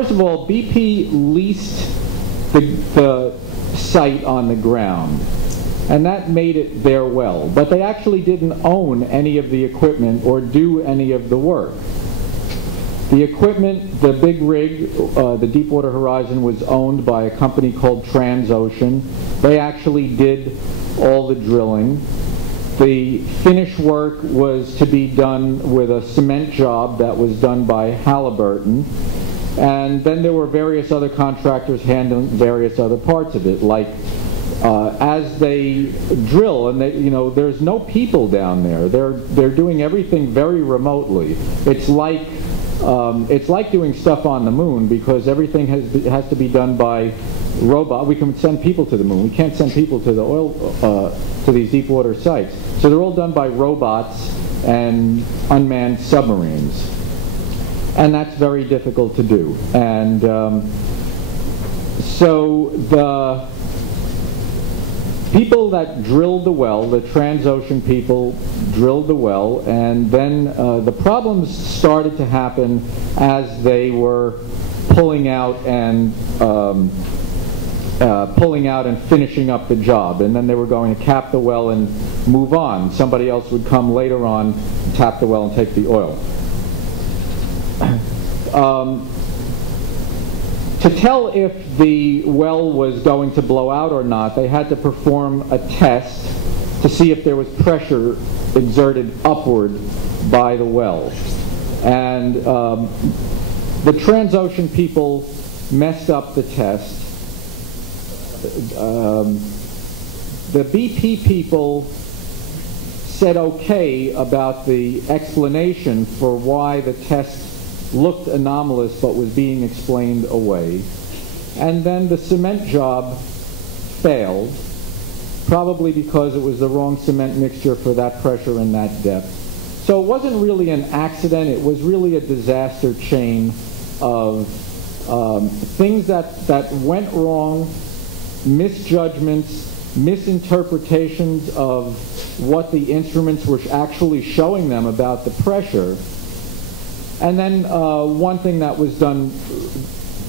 First of all, BP leased the site on the ground, and that made it their well. But they actually didn't own any of the equipment or do any of the work. The equipment, the big rig, the Deepwater Horizon, was owned by a company called Transocean. They actually did all the drilling. The finish work was to be done with a cement job that was done by Halliburton. And then there were various other contractors handling various other parts of it, like as they drill, and they, there's no people down there. They're doing everything very remotely. It's like doing stuff on the moon, because everything has to be done by robot. We can send people to the moon. We can't send people to the to these deep water sites. So they're all done by robots and unmanned submarines. And that's very difficult to do. And so the people that drilled the well, the Transocean people drilled the well, and then the problems started to happen as they were pulling out and finishing up the job. And then they were going to cap the well and move on. Somebody else would come later on, tap the well, and take the oil. To tell if the well was going to blow out or not, they had to perform a test to see if there was pressure exerted upward by the well. And the Transocean people messed up the test. The BP people said okay about the explanation for why the test looked anomalous but was being explained away. And then the cement job failed, probably because it was the wrong cement mixture for that pressure and that depth. So it wasn't really an accident, it was really a disaster chain of things that went wrong, misjudgments, misinterpretations of what the instruments were actually showing them about the pressure. And then one thing that was done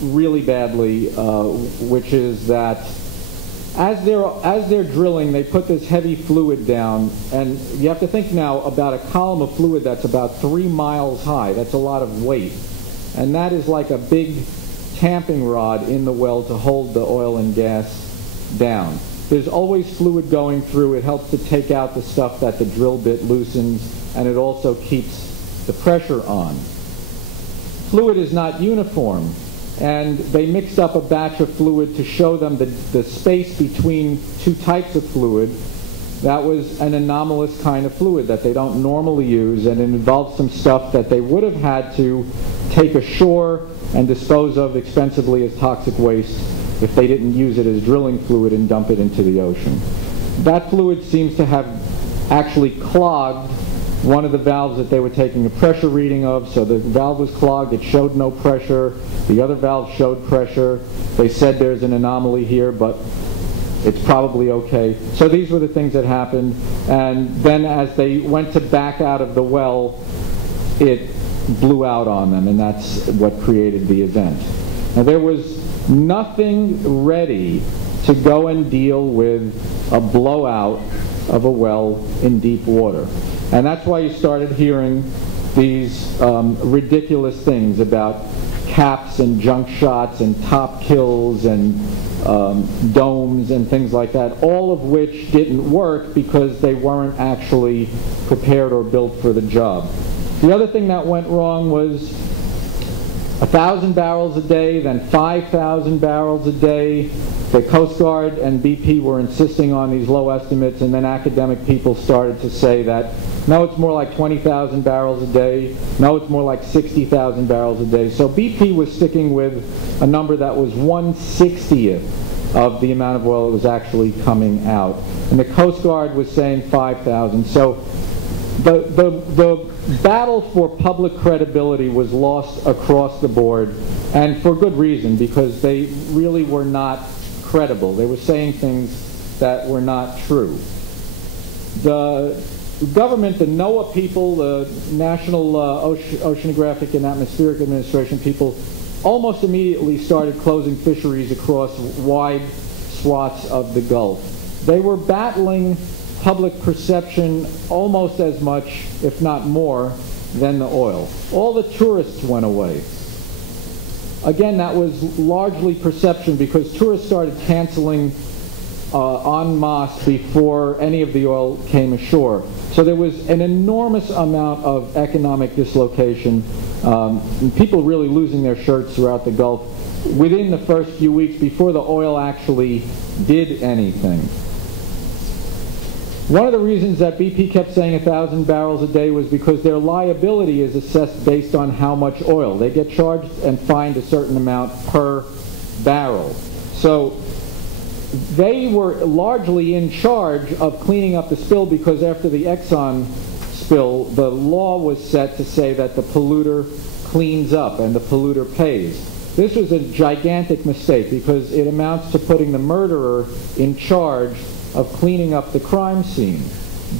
really badly, which is that as they're drilling, they put this heavy fluid down, and you have to think now about a column of fluid that's about 3 miles high. That's a lot of weight. And that is like a big tamping rod in the well to hold the oil and gas down. There's always fluid going through. It helps to take out the stuff that the drill bit loosens, and it also keeps the pressure on. Fluid is not uniform, and they mixed up a batch of fluid to show them the space between two types of fluid. That was an anomalous kind of fluid that they don't normally use, and it involved some stuff that they would have had to take ashore and dispose of expensively as toxic waste if they didn't use it as drilling fluid and dump it into the ocean. That fluid seems to have actually clogged one of the valves that they were taking a pressure reading of. So the valve was clogged, it showed no pressure. The other valve showed pressure. They said there's an anomaly here, but it's probably okay. So these were the things that happened. And then as they went to back out of the well, it blew out on them, and that's what created the event. Now there was nothing ready to go and deal with a blowout of a well in deep water. And that's why you started hearing these ridiculous things about caps and junk shots and top kills and domes and things like that, all of which didn't work because they weren't actually prepared or built for the job. The other thing that went wrong was 1,000 barrels a day, then 5,000 barrels a day. The Coast Guard and BP were insisting on these low estimates, and then academic people started to say that, no, it's more like 20,000 barrels a day. No, it's more like 60,000 barrels a day. So BP was sticking with a number that was 1/60th of the amount of oil that was actually coming out. And the Coast Guard was saying 5,000. So the battle for public credibility was lost across the board, and for good reason, because they really were not credible. They were saying things that were not true. The government, the NOAA people, the National Oceanographic and Atmospheric Administration people, almost immediately started closing fisheries across wide swaths of the Gulf. They were battling public perception almost as much, if not more, than the oil. All the tourists went away. Again, that was largely perception because tourists started canceling en masse before any of the oil came ashore. So there was an enormous amount of economic dislocation, people really losing their shirts throughout the Gulf within the first few weeks before the oil actually did anything. One of the reasons that BP kept saying 1,000 barrels a day was because their liability is assessed based on how much oil. They get charged and fined a certain amount per barrel. So they were largely in charge of cleaning up the spill because after the Exxon spill, the law was set to say that the polluter cleans up and the polluter pays. This was a gigantic mistake because it amounts to putting the murderer in charge of cleaning up the crime scene.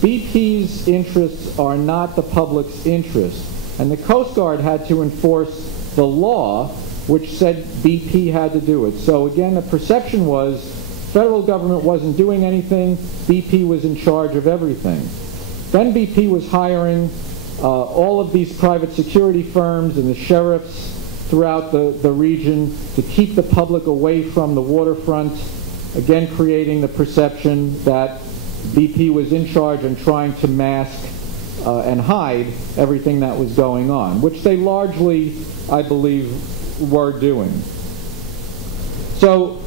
BP's interests are not the public's interest, and the Coast Guard had to enforce the law which said BP had to do it. So again, the perception was federal government wasn't doing anything, BP was in charge of everything. Then BP was hiring all of these private security firms and the sheriffs throughout the region to keep the public away from the waterfront, again creating the perception that BP was in charge and trying to mask and hide everything that was going on, which they largely, I believe, were doing. So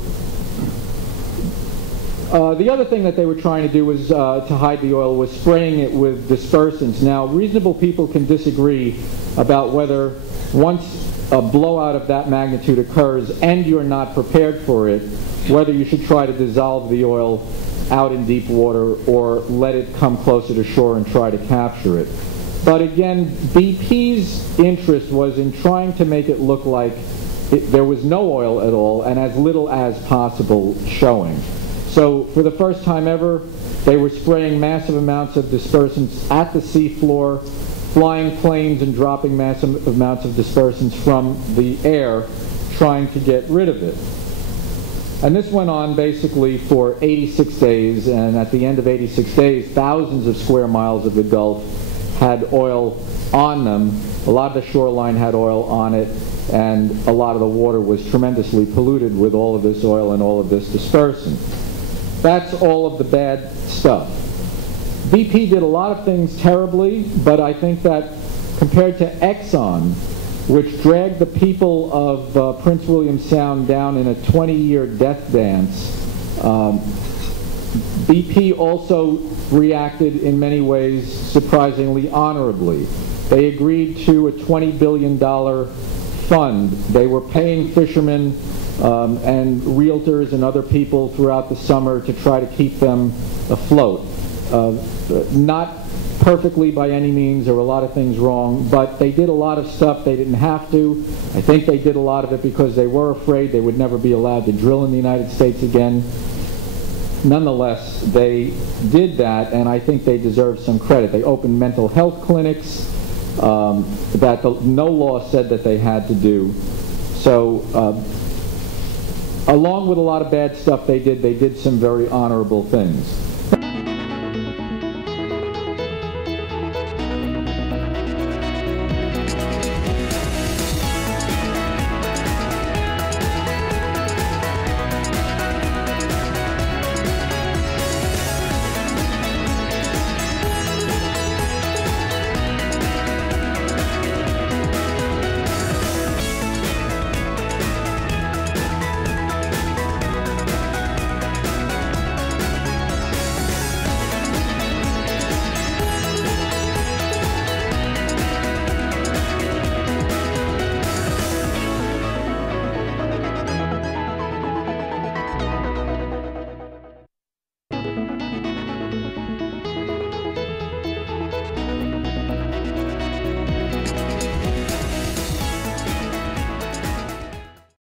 the other thing that they were trying to do was to hide the oil was spraying it with dispersants. Now, reasonable people can disagree about whether once a blowout of that magnitude occurs and you're not prepared for it, whether you should try to dissolve the oil out in deep water or let it come closer to shore and try to capture it. But again, BP's interest was in trying to make it look like there was no oil at all and as little as possible showing. So for the first time ever, they were spraying massive amounts of dispersants at the seafloor, flying planes and dropping massive amounts of dispersants from the air, trying to get rid of it. And this went on basically for 86 days, and at the end of 86 days, thousands of square miles of the Gulf had oil on them. A lot of the shoreline had oil on it, and a lot of the water was tremendously polluted with all of this oil and all of this dispersant. That's all of the bad stuff. BP did a lot of things terribly, but I think that compared to Exxon, which dragged the people of Prince William Sound down in a 20-year death dance, BP also reacted in many ways surprisingly honorably. They agreed to a $20 billion fund. They were paying fishermen and realtors and other people throughout the summer to try to keep them afloat. Not perfectly by any means, there were a lot of things wrong, but they did a lot of stuff they didn't have to. I think they did a lot of it because they were afraid they would never be allowed to drill in the United States again. Nonetheless, they did that, and I think they deserve some credit. They opened mental health clinics that no law said that they had to do. So along with a lot of bad stuff they did some very honorable things.